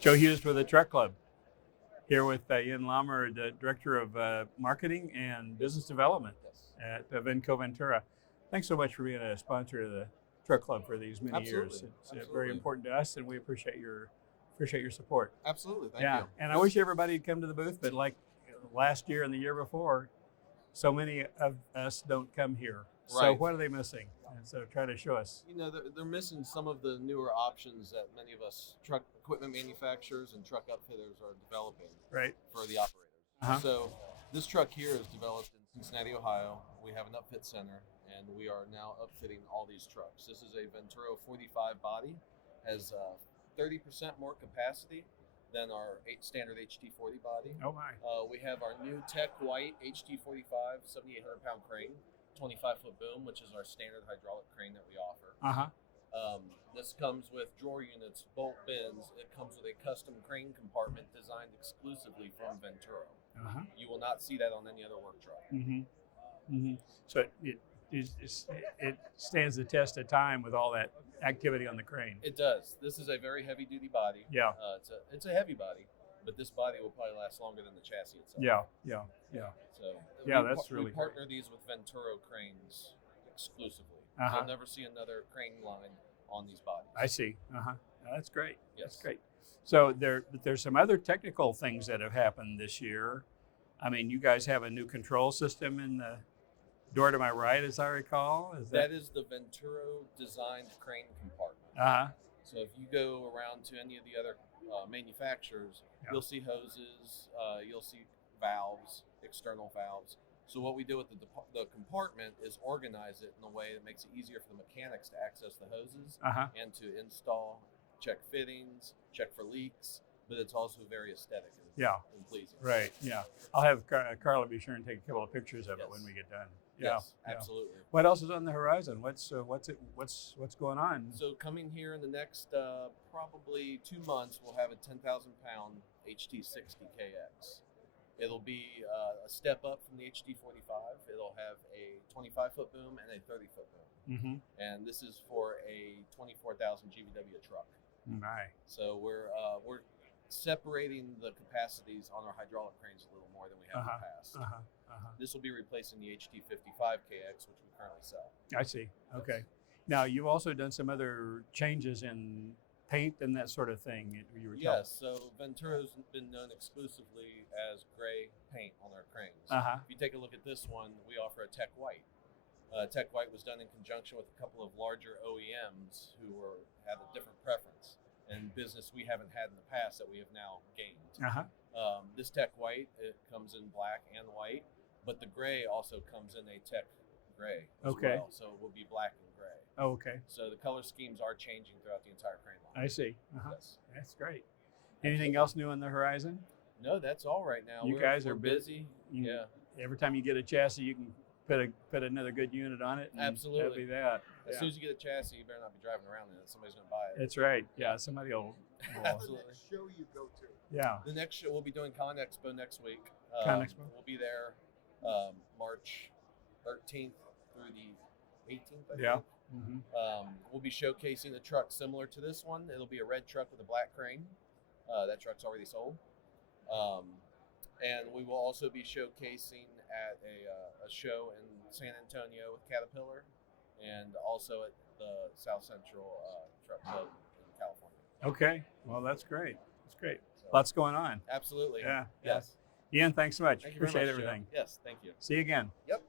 Joe Hughes with the Truck Club, here with Ian Lahmer, the Director of Marketing and Business Development at Venco Venturo. Thanks so much for being a sponsor of the Truck Club for these many years. It's very important to us, and we appreciate your support. Absolutely, thank you. And I wish everybody would come to the booth, but like last year and the year before, so many of us don't come here. So Right. what are they missing? And so try to show us. You know, they're missing some of the newer options that many of us truck equipment manufacturers and truck upfitters are developing Right. for the operators. Uh-huh. So this truck here is developed in Cincinnati, Ohio. We have an upfit center, and we are now upfitting all these trucks. This is a Venturo 45 body, has 30% more capacity than our standard HT40 body. Oh my. We have our new Tech White HT45 7,800-pound crane, 25-foot boom, which is our standard hydraulic crane that we offer. This comes with drawer units, bolt bins. It comes with a custom crane compartment designed exclusively from Venturo. You will not see that on any other work truck. So it stands the test of time with all that activity on the crane. It does. This is a very heavy-duty body. Yeah. It's a heavy body, but this body will probably last longer than the chassis itself. Yeah. So that's really we partner these with Venturo cranes exclusively. You'll never see another crane line on these bodies. I see. That's great. Yes. That's great. So there's some other technical things that have happened this year. I mean, you guys have a new control system in the door to my right, as I recall. That is the Venturo designed crane compartment. So if you go around to any of the other manufacturers, you'll see hoses, you'll see valves, external valves. So what we do with the compartment is organize it in a way that makes it easier for the mechanics to access the hoses and to install, check fittings, check for leaks, but it's also very aesthetic and pleasing. Right, yeah. I'll have Carla be sure and take a couple of pictures of it when we get done. Yes, absolutely. What else is on the horizon? What's going on? So coming here in the next probably 2 months, we'll have a 10,000-pound HT60KX. It'll be a step up from the HT45. It'll have a 25-foot boom and a 30-foot boom. And this is for a 24,000 GVW truck. My. So we're separating the capacities on our hydraulic cranes a little more than we have in the past. This will be replacing the HT55KX, which we currently sell. I see. Okay. Now, you've also done some other changes in paint and that sort of thing. Yes, so Venturo's been known exclusively as gray paint on our cranes. If you take a look at this one, we offer a Tech White. Tech White was done in conjunction with a couple of larger OEMs who had a different preference and business we haven't had in the past that we have now gained. This Tech White, it comes in black and white, but the gray also comes in a Tech Gray as well. So it will be black and gray. Oh, okay. So the color schemes are changing throughout the entire crane line. I see. Yes. That's great. Anything else new on the horizon? No, that's all right now. You guys are busy. Yeah. Every time you get a chassis, you can put another good unit on it. Absolutely. That'll be that. As soon as you get a chassis, you better not be driving around in it. Somebody's going to buy it. That's right. Yeah, somebody will. Absolutely. The next show you go to. Yeah. The next show, we'll be doing Con Expo next week. Con Expo. We'll be there March 13th through the 18th, I think. We'll be showcasing a truck similar to this one. It'll be a red truck with a black crane. That truck's already sold. And we will also be showcasing at a show in San Antonio with Caterpillar and also at the South Central Truck Club in California. Okay. Well, that's great. That's great. So, Lots going on. absolutely. Yeah. Yes. Ian, thanks so much. Thank you Appreciate very much, everything. Joe. Yes, thank you. See you again. Yep.